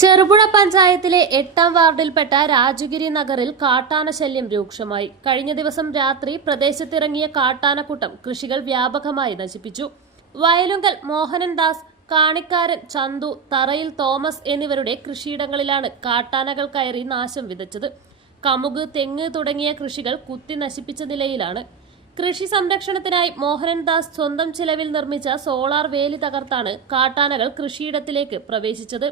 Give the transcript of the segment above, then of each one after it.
ചെറുപുഴ പഞ്ചായത്തിലെ 8ാം വാർഡിൽപ്പെട്ട രാജഗിരി നഗറിൽ കാട്ടാന ശല്യം രൂക്ഷമായി. കഴിഞ്ഞ ദിവസം രാത്രി പ്രദേശത്തിറങ്ങിയ കാട്ടാനക്കൂട്ടം കൃഷികൾ വ്യാപകമായി നശിപ്പിച്ചു. വയലുങ്കൽ മോഹനൻദാസ്, കാണിക്കാരൻ ചന്തു, തറയിൽ തോമസ് എന്നിവരുടെ കൃഷിയിടങ്ങളിലാണ് കാട്ടാനകൾ കയറി നാശം വിതച്ചത്. കമുക്, തെങ്ങ് തുടങ്ങിയ കൃഷികൾ കുത്തി നശിപ്പിച്ച നിലയിലാണ്. കൃഷി സംരക്ഷണത്തിനായി മോഹനൻദാസ് സ്വന്തം ചിലവിൽ നിർമ്മിച്ച സോളാർ വേലി തകർത്താണ് കാട്ടാനകൾ കൃഷിയിടത്തിലേക്ക് പ്രവേശിച്ചത്.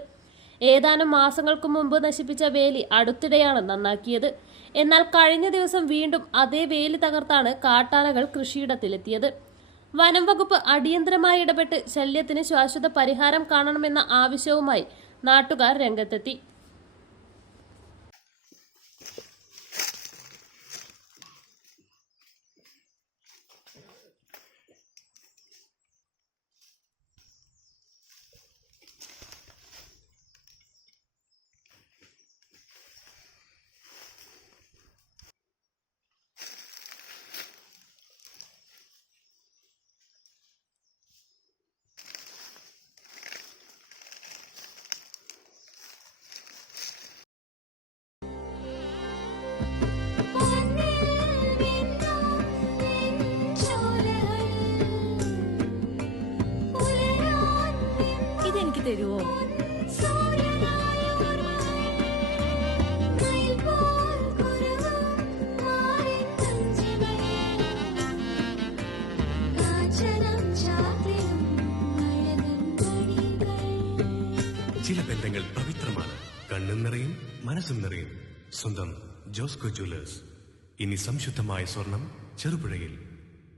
ഏതാനും മാസങ്ങൾക്ക് മുമ്പ് നശിപ്പിച്ച വേലി അടുത്തിടെയാണ് നന്നാക്കിയത്. എന്നാൽ കഴിഞ്ഞ ദിവസം വീണ്ടും അതേ വേലി തകർത്താണ് കാട്ടാനകൾ കൃഷിയിടത്തിലെത്തിയത്. വനം വകുപ്പ് അടിയന്തരമായി ഇടപെട്ട് ശല്യത്തിന് ശാശ്വത പരിഹാരം കാണണമെന്ന ആവശ്യവുമായി നാട്ടുകാർ രംഗത്തെത്തി. ഇതെനിക്ക് തരുമോ? ചില ബന്ധങ്ങൾ പവിത്രമാണ്. കണ്ണും നിറയും, മനസ്സും നിറയും. സ്വന്തം ജോസ്കോ ജ്വല്ലേഴ്സ്. ഇനി സംശുദ്ധമായ സ്വർണം ചെറുപുഴയിൽ.